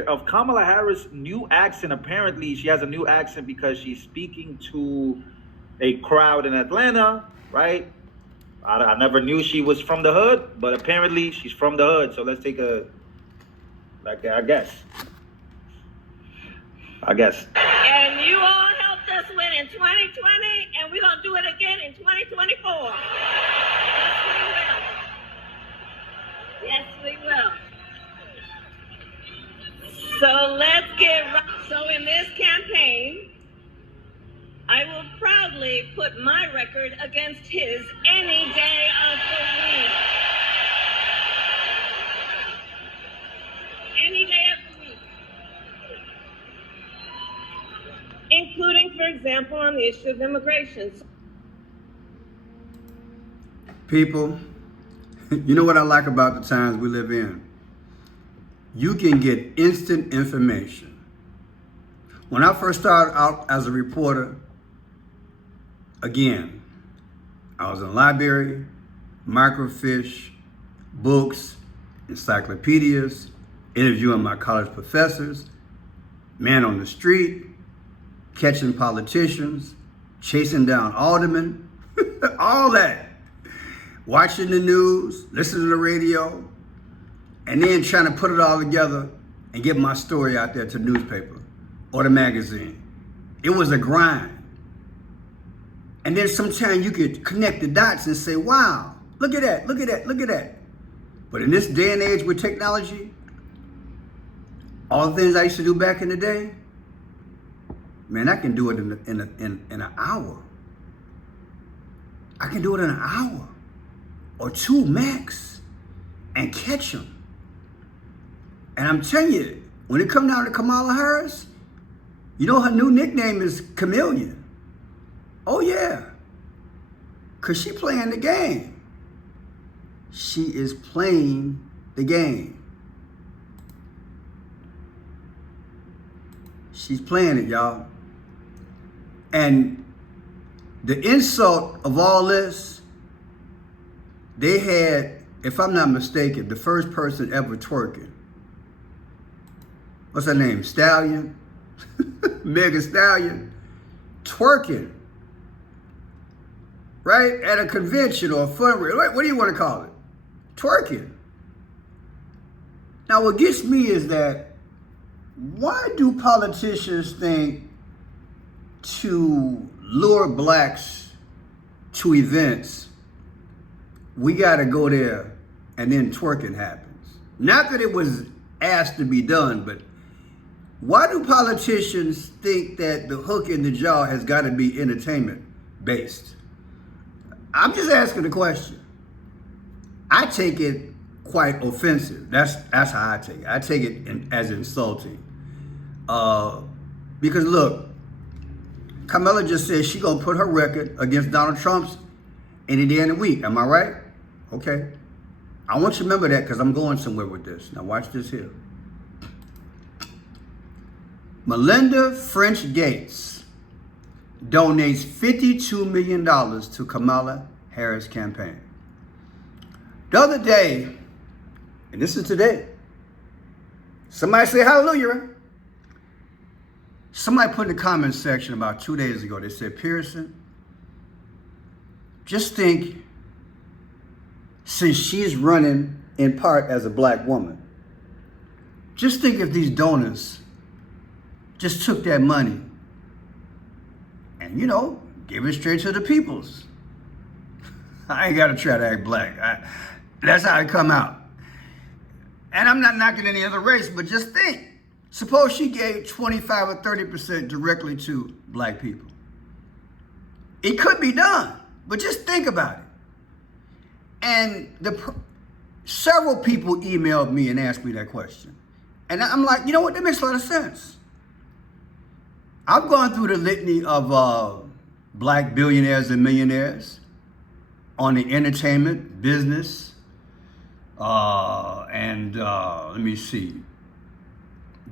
of Kamala Harris' new accent. Apparently, she has a new accent because she's speaking to a crowd in Atlanta, right? I never knew she was from the hood, but apparently she's from the hood. So let's take a, like, I guess. And you all helped us win in 2020, and we're going to do it again in 2024. Yes, we will. So let's get right. So in this campaign, I will proudly put my record against his any day of the week. Any day of the week. Including, for example, on the issue of immigration. People, you know what I like about the times we live in? You can get instant information. When I first started out as a reporter, again, I was in the library, microfiche, books, encyclopedias, interviewing my college professors, man on the street, catching politicians, chasing down aldermen, all that. Watching the news, listening to the radio, and then trying to put it all together and get my story out there to the newspaper or the magazine. It was a grind. And then sometimes you could connect the dots and say, wow, look at that, look at that, look at that. But in this day and age with technology, all the things I used to do back in the day, man, I can do it in an hour. I can do it in an hour or two max and catch them. And I'm telling you, when it comes down to Kamala Harris, you know her new nickname is Chameleon. Oh yeah, because she playing the game. She is playing the game. She's playing it, y'all. And the insult of all this, they had, if I'm not mistaken, the first person ever twerking. What's her name? Stallion? Megan Stallion. Twerking. Right? At a convention or a fundraiser. What do you want to call it? Twerking. Now what gets me is that, why do politicians think to lure blacks to events, we got to go there and then twerking happens? Not that it was asked to be done, but why do politicians think that the hook in the jaw has got to be entertainment based? I'm just asking the question. I take it quite offensive. That's how I take it. I take it as insulting. Because look, Kamala just said she gonna put her record against Donald Trump's any day in the week. Am I right? Okay. I want you to remember that because I'm going somewhere with this. Now watch this here. Melinda French Gates donates $52 million to Kamala Harris campaign. The other day, and this is today, somebody say hallelujah. Somebody put in the comment section about 2 days ago, they said, Pearson, just think, since she's running in part as a black woman, just think if these donors just took that money and, you know, give it straight to the peoples. I ain't got to try to act black. That's how it come out. And I'm not knocking any other race, but just think. Suppose she gave 25 or 30% directly to black people. It could be done, but just think about it. And several people emailed me and asked me that question. And I'm like, you know what, that makes a lot of sense. I've gone through the litany of black billionaires and millionaires on the entertainment, business, and let me see,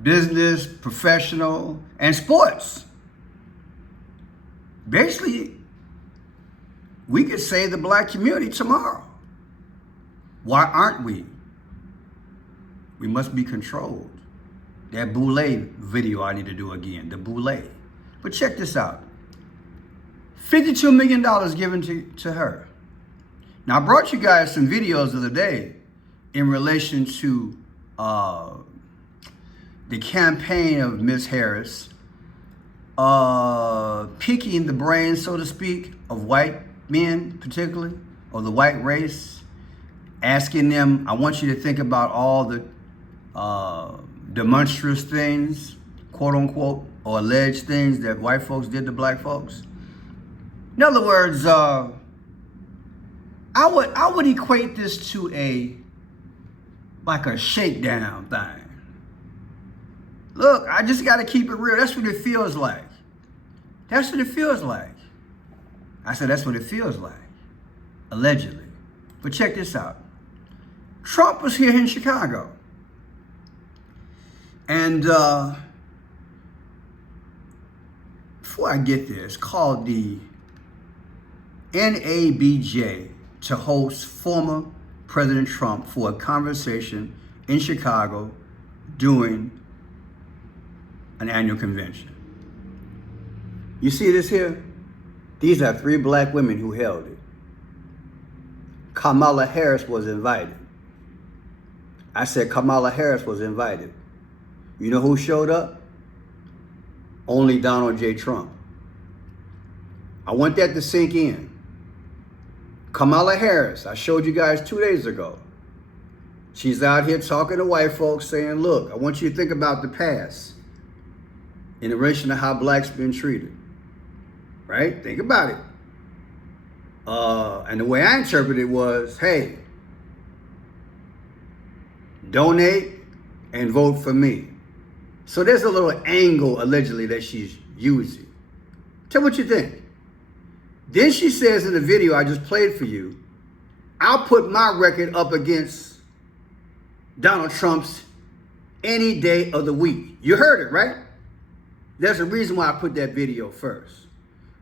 business, professional, and sports. Basically, we could save the black community tomorrow. Why aren't we? We must be controlled. That Boulay video I need to do again, the Boulay. But check this out. $52 million given to her. Now, I brought you guys some videos the other day in relation to the campaign of Ms. Harris, picking the brain, so to speak, of white men, particularly, or the white race, asking them, I want you to think about all the demonstrous things, quote unquote, or alleged things that white folks did to black folks. In other words, I would equate this to like a shakedown thing. Look, I just got to keep it real. That's what it feels like. That's what it feels like. I said that's what it feels like, allegedly. But check this out. Trump was here in Chicago. And before I get there, it's called the NABJ to host former President Trump for a conversation in Chicago during an annual convention. You see this here? These are 3 black women who held it. Kamala Harris was invited. I said Kamala Harris was invited. You know who showed up? Only Donald J. Trump. I want that to sink in. Kamala Harris, I showed you guys 2 days ago. She's out here talking to white folks saying, look, I want you to think about the past in relation to how blacks been treated. Right? Think about it. And the way I interpreted it was, hey, donate and vote for me. So there's a little angle, allegedly, that she's using. Tell me what you think. Then she says in the video I just played for you, I'll put my record up against Donald Trump's any day of the week. You heard it, right? There's a reason why I put that video first.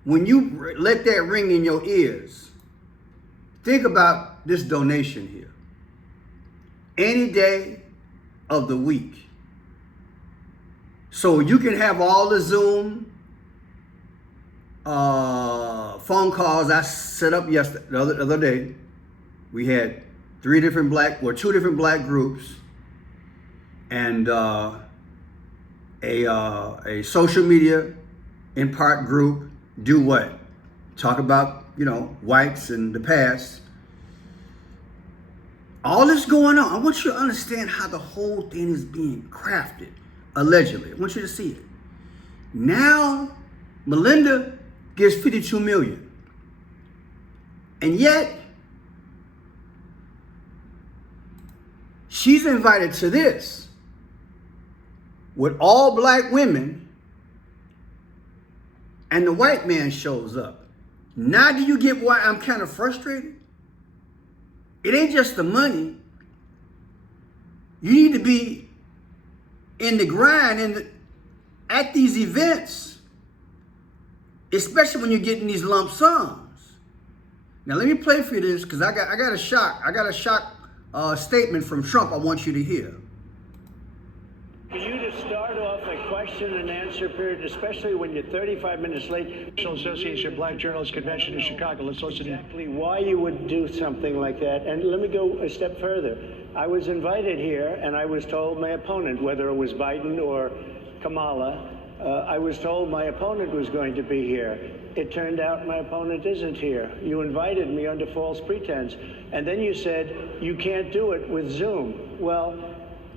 When you let that ring in your ears, think about this donation here. Any day of the week. So you can have all the Zoom phone calls I set up yesterday, the other day. We had 2 different black groups and a social media in part group. Do what? Talk about, whites and the past. All this going on. I want you to understand how the whole thing is being crafted, allegedly. I want you to see it. Now, Melinda gives $52 million. And yet, she's invited to this with all black women, and the white man shows up. Now do you get why I'm kind of frustrated? It ain't just the money. You need to be in the grind at these events, especially when you're getting these lump sums. Now let me play for you this because I got a shock statement from Trump I want you to hear. For you to start off a question and answer period, especially when you're 35 minutes late. National Association of Black Journalists Convention in Chicago. Let's listen to exactly why you would do something like that. And let me go a step further. I was invited here, and I was told my opponent, whether it was Biden or Kamala, I was told my opponent was going to be here. It turned out my opponent isn't here. You invited me under false pretense. And then you said you can't do it with Zoom. Well,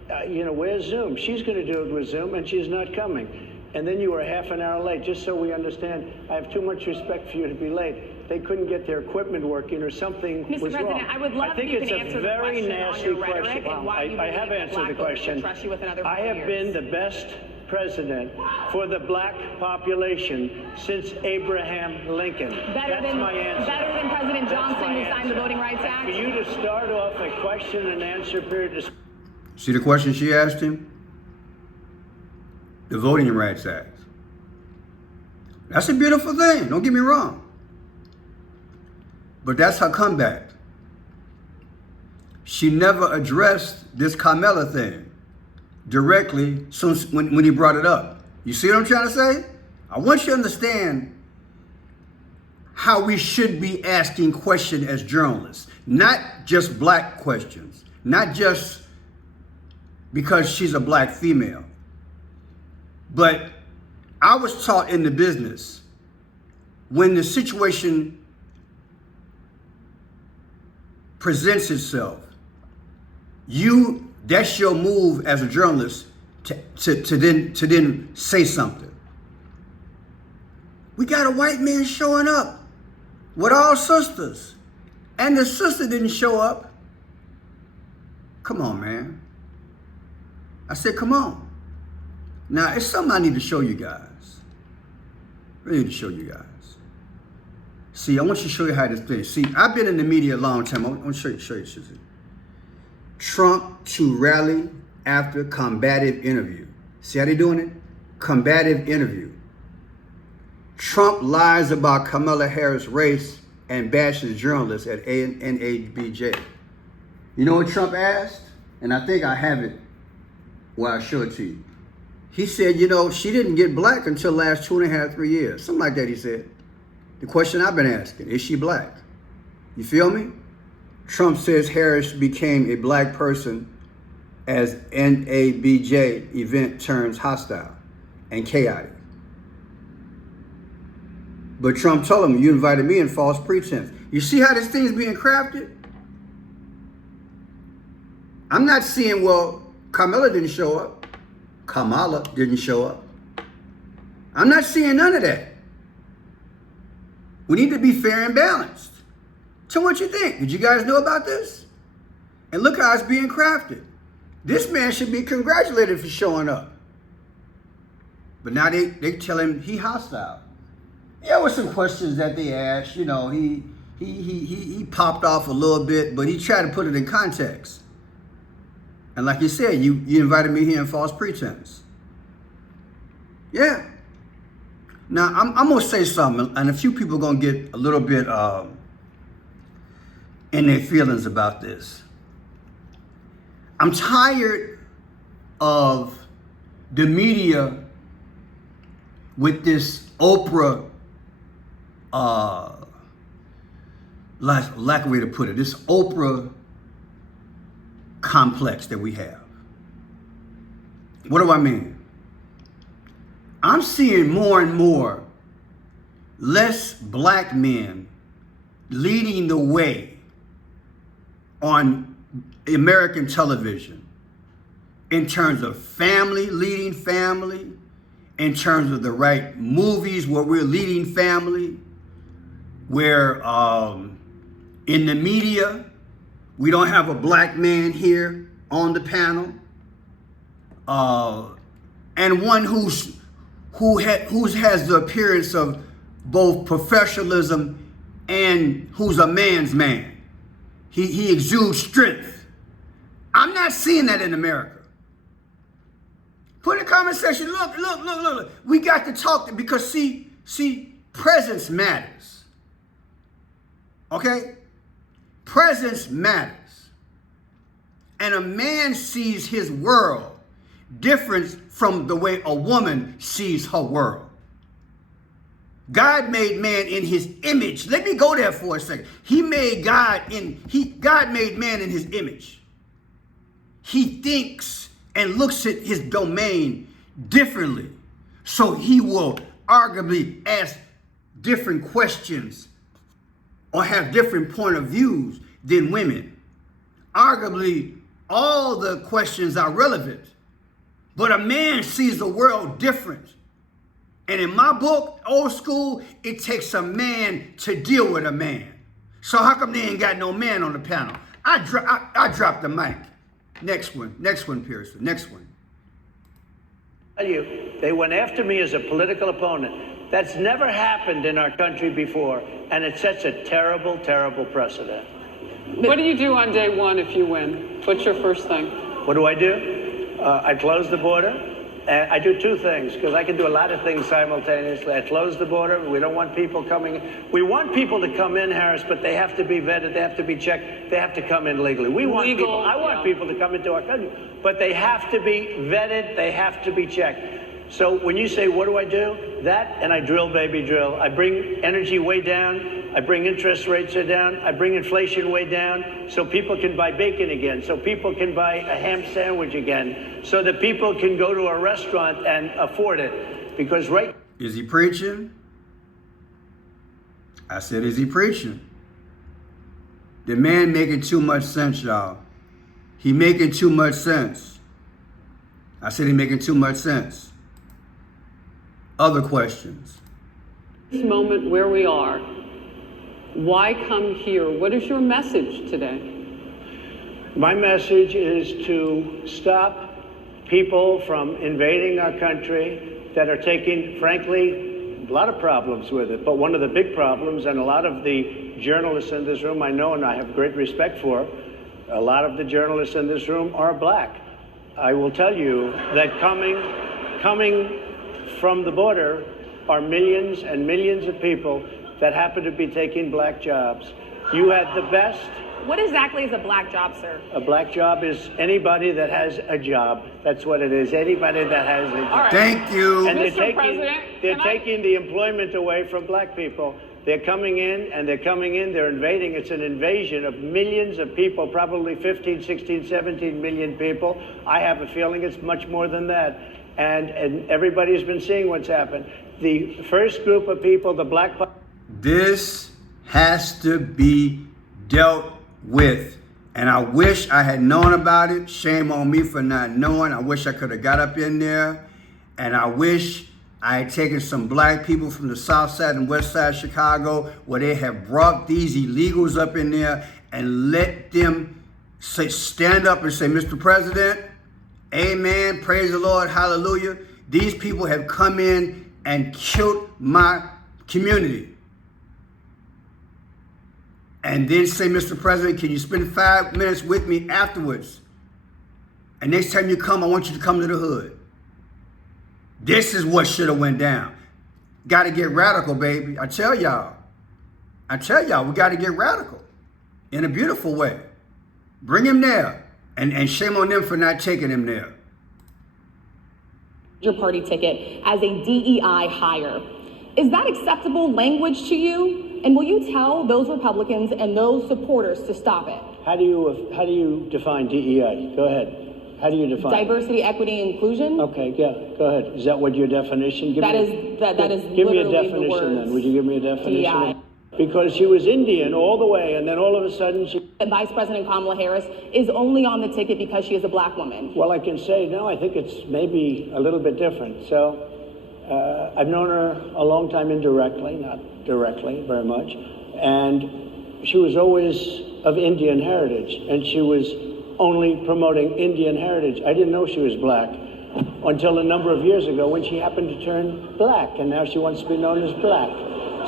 where's Zoom? She's going to do it with Zoom, and she's not coming. And then you were half an hour late, just so we understand. I have too much respect for you to be late. They couldn't get their equipment working or something was wrong. Mr. President, I would love I think if you it's can a answer the very question nasty on your rhetoric question. and why you I have believe answered that the black voters question. should trust you with another 4 I have years. been the best president for the black population since Abraham Lincoln. That's my answer. Better than President That's Johnson, my who signed the answer. Voting Rights For Act? you to start off a question and answer period. See the question she asked him? The Voting Rights Act. That's a beautiful thing, don't get me wrong. But that's her comeback. She never addressed this Kamala thing. directly when he brought it up. You see what I'm trying to say? I want you to understand how we should be asking questions as journalists, not just black questions, not just because she's a black female. But I was taught in the business, when the situation presents itself, that's your move as a journalist to then say something. We got a white man showing up with all sisters, and the sister didn't show up. Come on, man. I said, come on. Now, it's something I need to show you guys. I need to show you guys. See, I want you to show you how this thing. See, I've been in the media a long time. I want to show you. Trump to rally after combative interview. See how they doing it? Combative interview. Trump lies about Kamala Harris' race and bashes journalists at NABJ. You know what Trump asked? And I think I have it where I show it to you. He said, she didn't get black until the last 2.5, 3 years. Something like that, he said. The question I've been asking, is she black? You feel me? Trump says Harris became a black person as NABJ event turns hostile and chaotic. But Trump told him, you invited me in false pretense. You see how this thing's being crafted? I'm not seeing, Kamala didn't show up. Kamala didn't show up. I'm not seeing none of that. We need to be fair and balanced. So what you think? Did you guys know about this? And look how it's being crafted. This man should be congratulated for showing up. But now they tell him he hostile. There were some questions that they asked. He popped off a little bit, but he tried to put it in context. And like you said, you invited me here in false pretense. Yeah. Now, I'm going to say something, and a few people are going to get a little bit in their feelings about this. I'm tired of the media with this Oprah, lack of way to put it, this Oprah complex that we have. What do I mean? I'm seeing more and more less black men leading the way on American television in terms of family, leading family, in terms of the right movies where we're leading family, where in the media, we don't have a black man here on the panel, and one who has the appearance of both professionalism and who's a man's man. He exudes strength. I'm not seeing that in America. Put in the comment section, look. We got to talk because see, presence matters. Okay? Presence matters. And a man sees his world different from the way a woman sees her world. God made man in his image. Let me go there for a second. God made man in his image. He thinks and looks at his domain differently. So he will arguably ask different questions or have different point of views than women. Arguably, all the questions are relevant. But a man sees the world different. And in my book, Old School, it takes a man to deal with a man. So how come they ain't got no man on the panel? I dropped the mic. Next one, Pearson, next one. They went after me as a political opponent. That's never happened in our country before, and it sets a terrible, terrible precedent. What do you do on day one if you win? What's your first thing? What do? I close the border. And I do two things, because I can do a lot of things simultaneously. I close the border. We don't want people coming in. We want people to come in, Harris, but they have to be vetted. They have to be checked. They have to come in legally. We want Legal, people. I want people to come into our country, but they have to be vetted. They have to be checked. So when you say, what do I do? That, and I drill, baby, drill. I bring energy way down. I bring interest rates down. I bring inflation way down so people can buy bacon again, so people can buy a ham sandwich again, so that people can go to a restaurant and afford it. Because right... Is he preaching? I said, is he preaching? The man making too much sense, y'all. He making too much sense. I said he making too much sense. Other questions? This moment where we are, why come here? What is your message today? My message is to stop people from invading our country that are taking, frankly, a lot of problems with it. But one of the big problems, and a lot of the journalists in this room I know and I have great respect for, a lot of the journalists in this room are black. I will tell you that coming from the border are millions and millions of people that happen to be taking black jobs. You had the best. What exactly is a black job, sir? A black job is anybody that has a job. That's what it is. Anybody that has a job. All right. Thank you. And Mr. President, they're can I- taking the employment away from black people. They're coming in, they're invading. It's an invasion of millions of people, probably 15, 16, 17 million people. I have a feeling it's much more than that. And everybody's been seeing what's happened. The first group of people, the black... This has to be dealt with. And I wish I had known about it. Shame on me for not knowing. I wish I could have got up in there. And I wish I had taken some black people from the south side and west side of Chicago, where they have brought these illegals up in there and let them stand up and say, Mr. President, amen, praise the Lord, hallelujah. These people have come in and killed my community. And then say, Mr. President, can you spend 5 minutes with me afterwards? And next time you come, I want you to come to the hood. This is what should have went down. Got to get radical, baby. I tell y'all, we got to get radical in a beautiful way. Bring him there. And shame on them for not taking him there. Your party ticket as a DEI hire. Is that acceptable language to you? And will you tell those Republicans and those supporters to stop it? How do you define DEI? Go ahead. How do you define Diversity, equity, and inclusion? Okay, yeah, go ahead. Is that what your definition? That is Give me a literally the definition words then. Would you give me a definition? DEI. Because she was Indian all the way, and then all of a sudden she... Vice President Kamala Harris is only on the ticket because she is a black woman. Well, I can say, no, I think it's maybe a little bit different. So I've known her a long time indirectly, not directly very much. And she was always of Indian heritage, and she was only promoting Indian heritage. I didn't know she was black until a number of years ago when she happened to turn black, and now she wants to be known as black.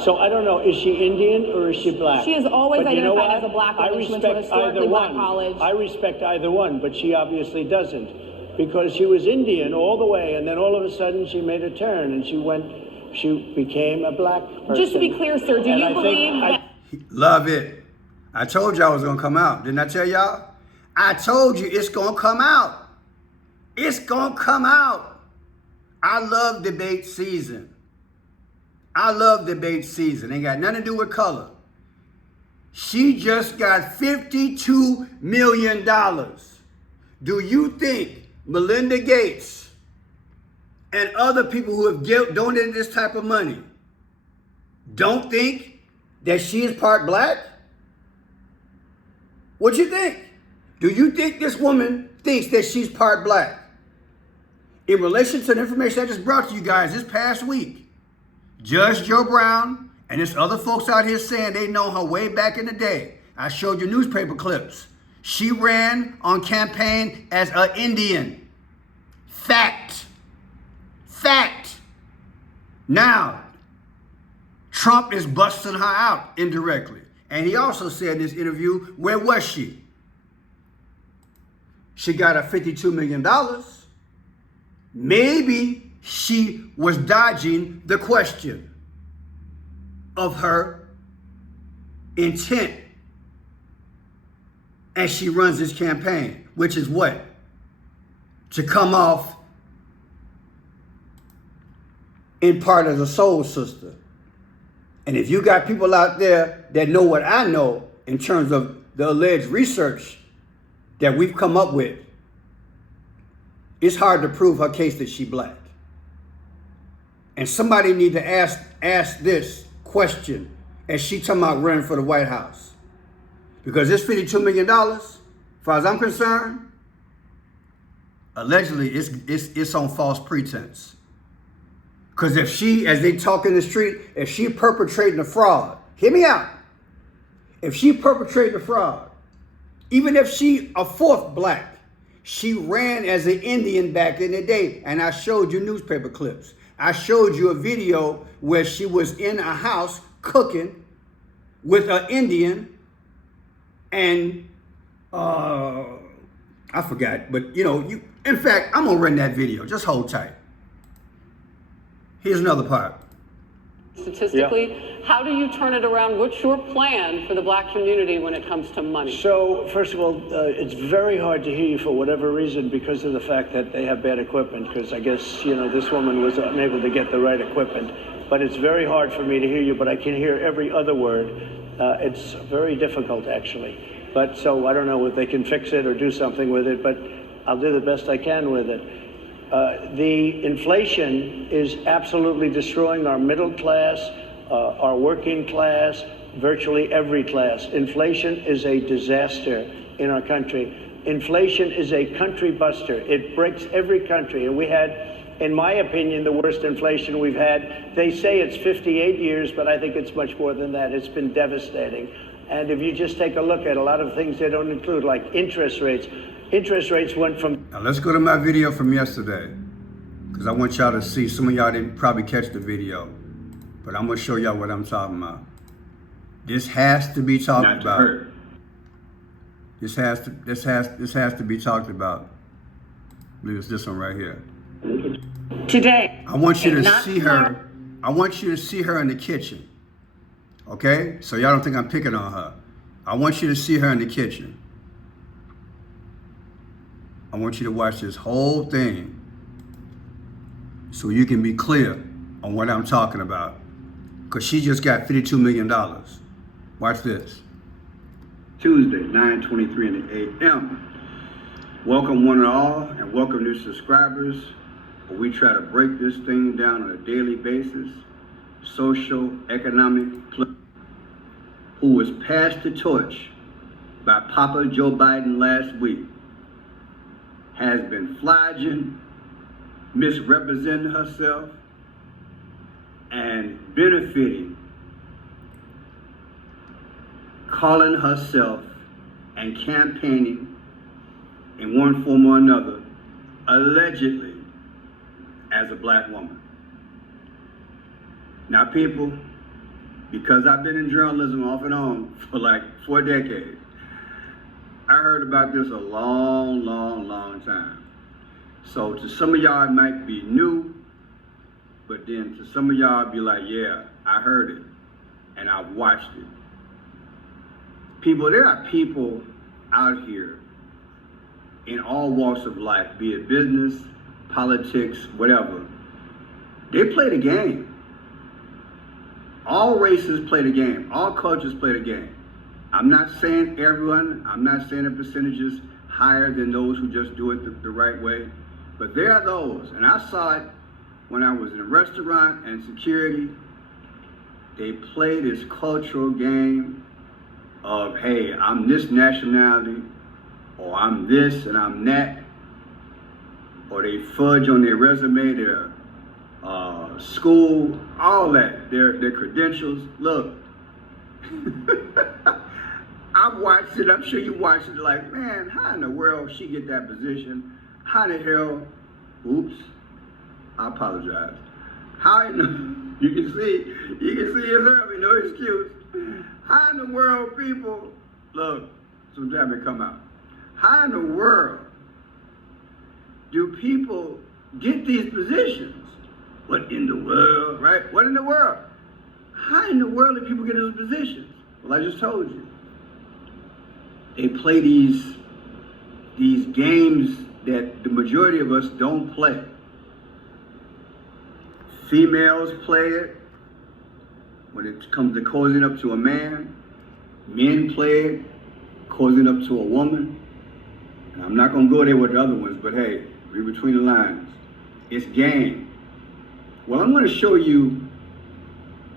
So I don't know, is she Indian or is she black? She has always But you know identified what? as a black I woman. She went to a respect historically either black one. college. I respect either one, but she obviously doesn't, because she was Indian all the way, and then all of a sudden she made a turn and she became a black person. Just to be clear, sir, do And you I think believe that... Love it. I told y'all it was going to come out. Didn't I tell y'all? I told you it's going to come out. It's going to come out. I love debate season. Ain't got nothing to do with color. She just got $52 million. Do you think Melinda Gates and other people who have donated this type of money don't think that she is part black? What you think? Do you think this woman thinks that she's part black? In relation to the information I just brought to you guys this past week, Judge Joe Brown and there's other folks out here saying they know her way back in the day. I showed you newspaper clips. She ran on campaign as an Indian. Fact. Now, Trump is busting her out indirectly. And he also said in this interview, where was she? She got a $52 million. Maybe she was dodging the question of her intent as she runs this campaign, which is what? To come off in part as a soul sister. And if you got people out there that know what I know in terms of the alleged research that we've come up with, it's hard to prove her case that she black. And somebody need to ask this question as she talking about running for the White House. Because this $52 million, as far as I'm concerned, allegedly it's on false pretense. Because if she, as they talk in the street, if she perpetrating a fraud, hear me out. If she perpetrated a fraud, even if she a fourth black, she ran as an Indian back in the day. And I showed you newspaper clips. I showed you a video where she was in a house cooking with an Indian and I forgot, but in fact, I'm gonna run that video. Just hold tight. Here's another part. Statistically, how do you turn it around? What's your plan for the black community when it comes to money? So, first of all, it's very hard to hear you for whatever reason because of the fact that they have bad equipment, because I guess, this woman was unable to get the right equipment. But it's very hard for me to hear you, but I can hear every other word. It's very difficult, actually. But so I don't know if they can fix it or do something with it, but I'll do the best I can with it. The inflation is absolutely destroying our middle class, our working class, virtually every class. Inflation is a disaster in our country. Inflation is a country buster. It breaks every country. And we had, in my opinion, the worst inflation we've had. They say it's 58 years, but I think it's much more than that. It's been devastating. And if you just take a look at a lot of things they don't include, like interest rates. Interest rates went from... Now let's go to my video from yesterday, because I want y'all to see. Some of y'all didn't probably catch the video, but I'm gonna show y'all what I'm talking about. This has to be talked about. This has to be talked about. I believe it's this one right here. Today. I want you to see her. I want you to see her in the kitchen. Okay? So y'all don't think I'm picking on her. I want you to see her in the kitchen. I want you to watch this whole thing so you can be clear on what I'm talking about. Because she just got $52 million. Watch this. Tuesday, 9:23 in the a.m. Welcome one and all, and welcome new subscribers. We try to break this thing down on a daily basis. Social, economic, who was passed the torch by Papa Joe Biden last week, has been flogging, misrepresenting herself, and benefiting, calling herself and campaigning in one form or another, allegedly, as a black woman. Now people, because I've been in journalism off and on for like 4 decades, I heard about this a long time. So to some of y'all it might be new, but then to some of y'all be like, yeah, I heard it and I've watched it. People, there are people out here in all walks of life, be it business, politics, whatever. They play the game. All races play the game. All cultures play the game. I'm not saying everyone, I'm not saying the percentage is higher than those who just do it the right way, but there are those, and I saw it when I was in a restaurant and security. They play this cultural game of, hey, I'm this nationality, or I'm this and I'm that, or they fudge on their resume, their school, all that, their credentials. Look, I've watched it, I'm sure you watched it, like, man, how in the world she get that position? How the hell, oops, I apologize. How in the, you can see it's early, no excuse. How in the world, people, look, sometime it come out. How in the world do people get these positions. What in the world, right? What in the world? How in the world do people get those positions? Well, I just told you. They play these games that the majority of us don't play. Females play it when it comes to cozying up to a man. Men play it, cozying up to a woman. And I'm not gonna go there with the other ones, but hey, read between the lines. It's game. Well, I'm gonna show you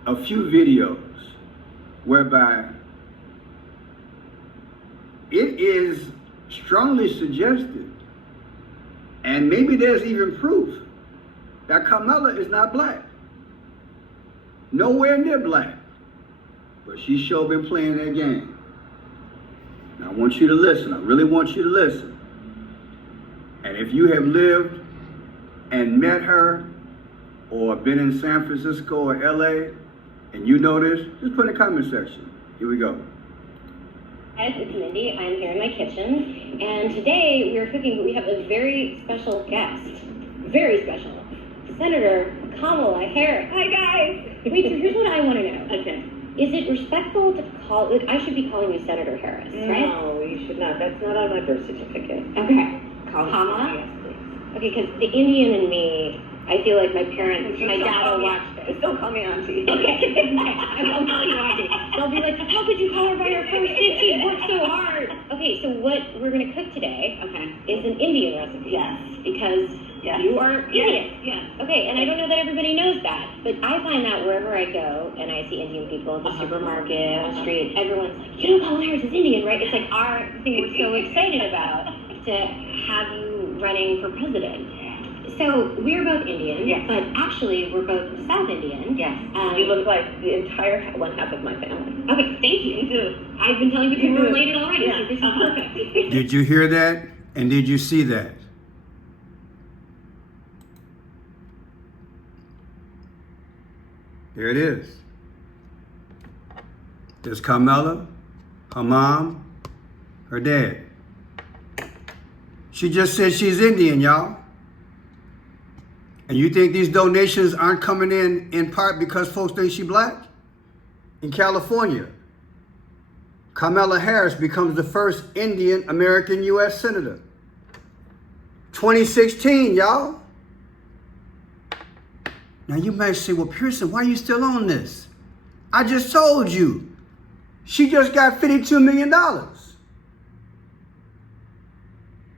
a few videos whereby it is strongly suggested, and maybe there's even proof, that Kamala is not black. Nowhere near black. But she's sure been playing that game. Now I want you to listen. I really want you to listen. And if you have lived and met her, or been in San Francisco or LA, and you know this, just put in the comment section. Here we go. Guys, it's Mindy. I'm here in my kitchen, and today we are cooking, but we have a very special guest. Very special. Senator Kamala Harris. Hi, guys. Wait, so here's what I want to know. Okay. Is it respectful to call, like, I should be calling you Senator Harris, right? No, you should not. That's not on my birth certificate. Okay. Kamala? Yes, please. Okay, because the Indian in me, I feel like my parents, my dad will watch this. Don't call me auntie. Okay. I'll call you auntie. They'll be like, how could you call her by her first name? She worked so hard. Okay, so what we're going to cook today is an Indian recipe. Yes. Because you are Indian. Yes. Okay, and I don't know that everybody knows that, but I find that wherever I go and I see Indian people at the supermarket, on the street, everyone's like, you know Kamala Harris is Indian, right? It's like our thing we're so excited about to have you running for president. So we're both Indian, Yes. but actually we're both South Indian. Yes. You look like the entire one half of my family. Okay, thank you. You do. I've been telling people You we're do. related already, Yeah. so this is perfect. Did you hear that? And did you see that? There it is. There's Kamala, her mom, her dad. She just said she's Indian, y'all. And you think these donations aren't coming in part because folks think she black? In California, Kamala Harris becomes the first Indian American U.S. Senator. 2016, y'all. Now you might say, well, Pearson, why are you still on this? I just told you. She just got $52 million.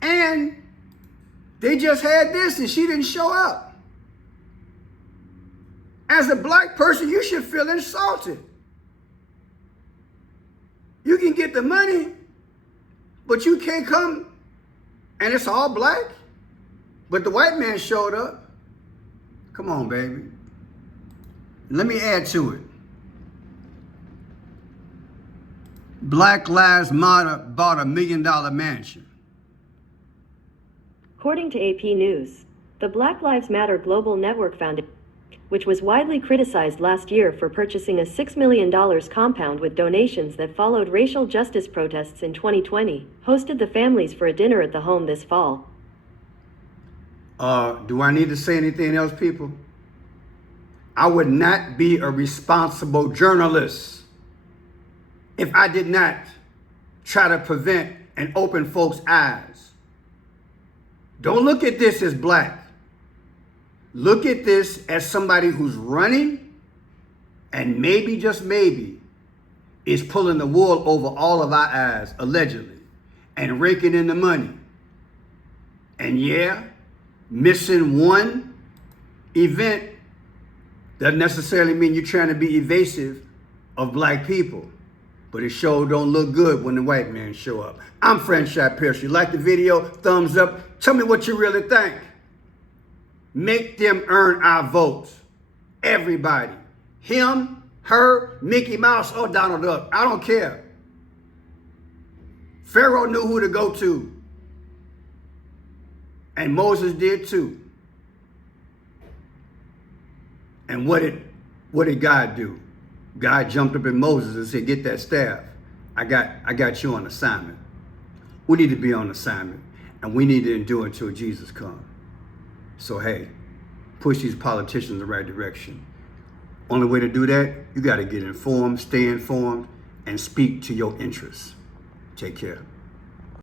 And they just had this and she didn't show up. As a black person, you should feel insulted. You can get the money, but you can't come and it's all black. But the white man showed up. Come on, baby. Let me add to it. Black Lives Matter bought $1 million mansion. According to AP News, the Black Lives Matter Global Network Foundation, which was widely criticized last year for purchasing a $6 million compound with donations that followed racial justice protests in 2020, hosted the families for a dinner at the home this fall. Do I need to say anything else, people? I would not be a responsible journalist if I did not try to prevent and open folks' eyes. Don't look at this as black. Look at this as somebody who's running and maybe, just maybe, is pulling the wool over all of our eyes, allegedly, and raking in the money. And yeah, missing one event doesn't necessarily mean you're trying to be evasive of black people, but it sure don't look good when the white men show up. I'm Franchise Pierce. You like the video? Thumbs up. Tell me what you really think. Make them earn our votes. Everybody. Him, her, Mickey Mouse, or Donald Duck. I don't care. Pharaoh knew who to go to. And Moses did too. And what did God do? God jumped up at Moses and said, get that staff. I got you on assignment. We need to be on assignment. And we need to endure until Jesus comes. So hey, push these politicians in the right direction. Only way to do that, you got to get informed, stay informed, and speak to your interests. Take care.